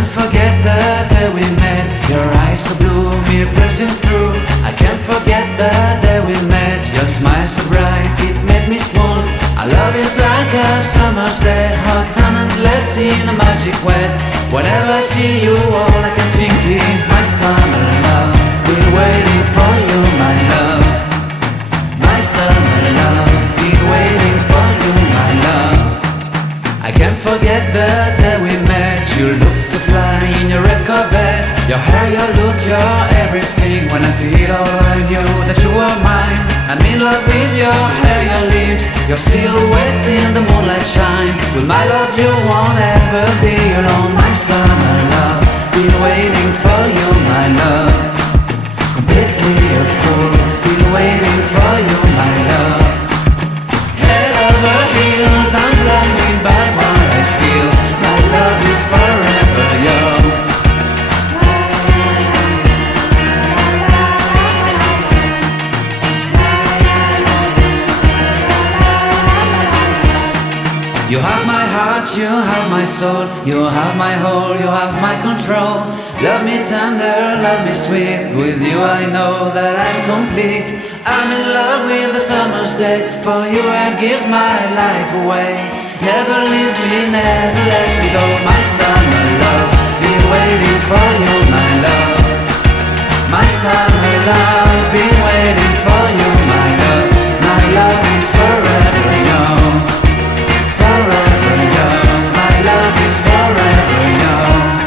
can't forget the day we met. Your eyes so blue, me pressing through. I can't forget the day we met. Your smile so bright, it made me swoon. Our love is like a summer's day, hot and endless in a magic way. Whenever I see you, all I can think is my summer love. Been waiting for you, my love. My summer love. Been waiting for you, my love. I can't forget the day we met. You looked so fly in your red Corvette. Your hair, your look, your everything. When I see it all, I knew that you were mine. I'm in love with your hair, your lips, your silhouette in the moonlight shine. With my love you won't ever be alone. My summer love, been waiting for you, my love. Completely a fool, been waiting for you, my love. Head over heels, I'm blinded by what I feel. My love is forever yours. You have my heart, you have my soul. You have my whole, you have my control. Love me tender, love me sweet. With you I know that I'm complete. I'm in love with the summer's day. For you I'd give my life away. Never leave me, never let me go. My summer love, been waiting for you, my love. My summer love, been waiting for you, my love. My love is forever yours. Forever yours. My love is forever yours.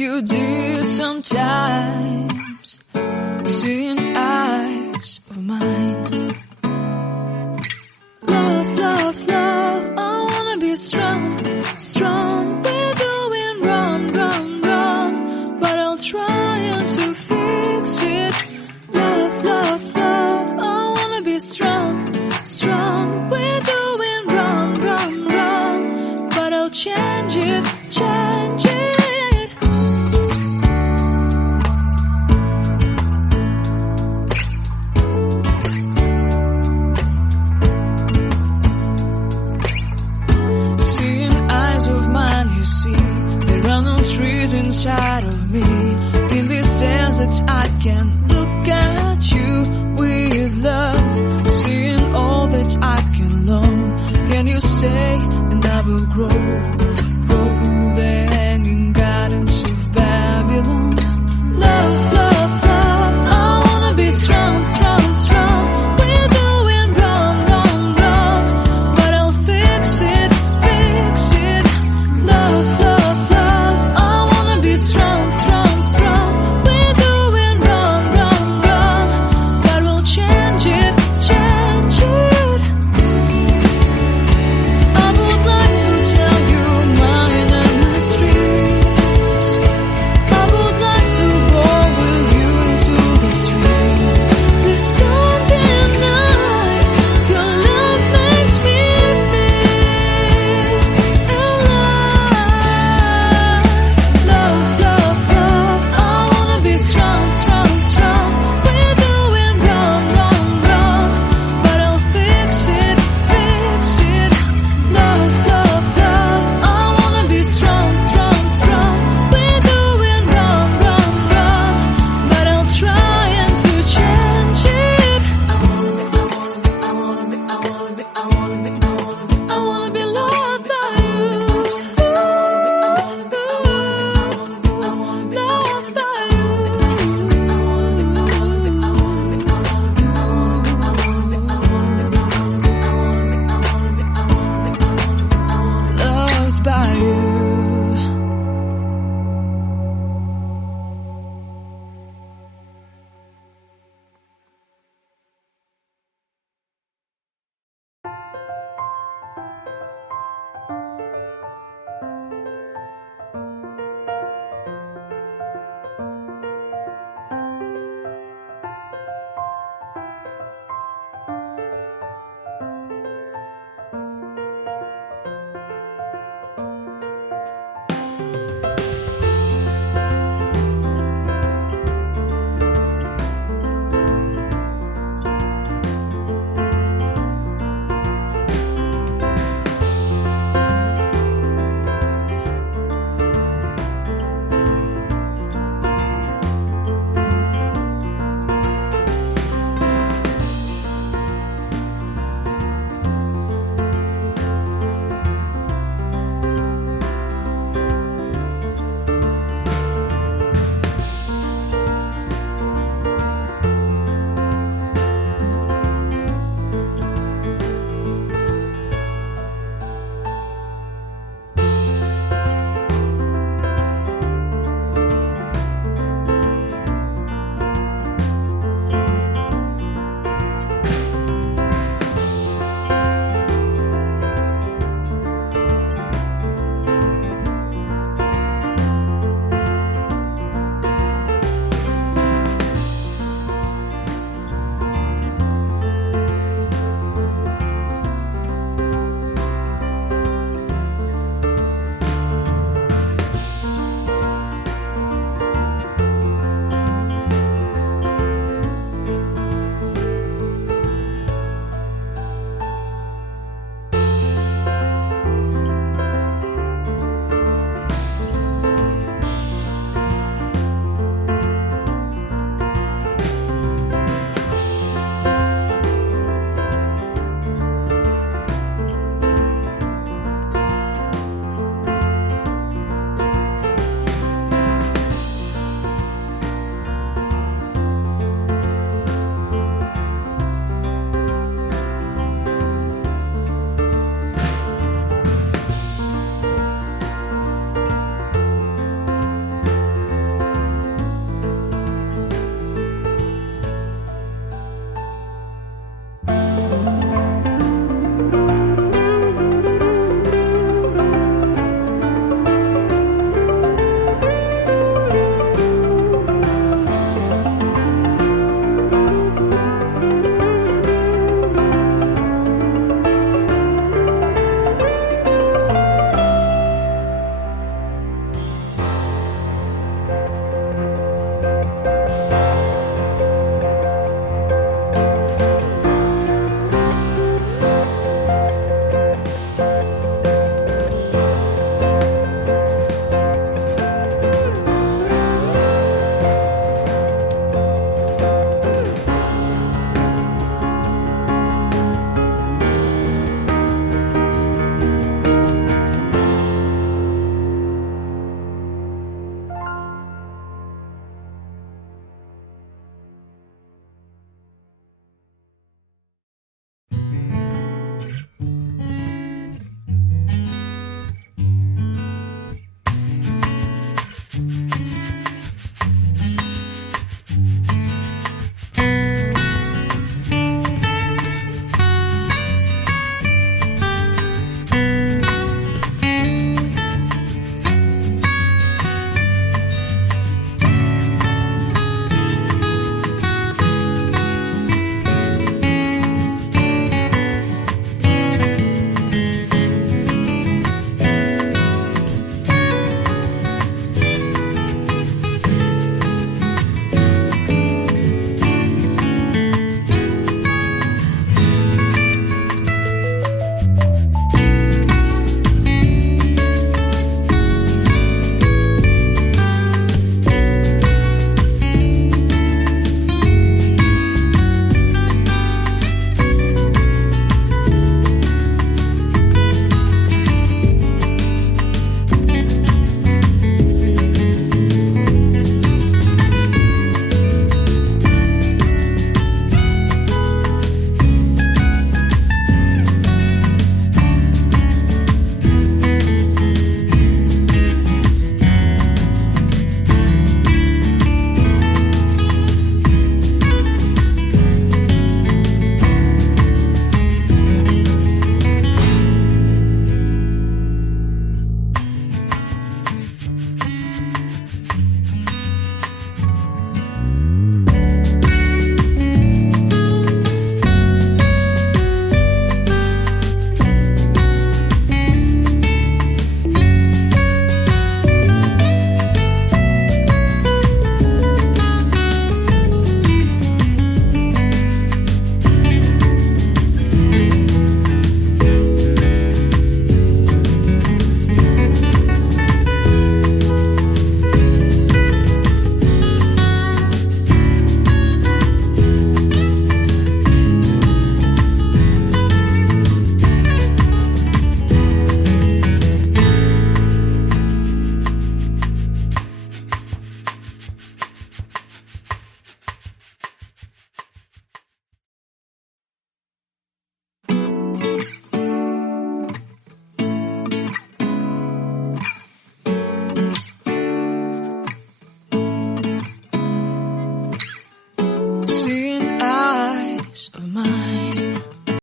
you did sometimes, seeing eyes of mine. Love, love, love, I wanna be strong, strong. We're doing wrong, wrong, wrong, but I'll try to fix it. Love, love, love, I wanna be strong, strong. We're doing wrong, wrong, wrong, but I'll change it, change it. Trees inside of me. In this desert I can look at you with love, seeing all that I can learn. Can you stay and I will grow?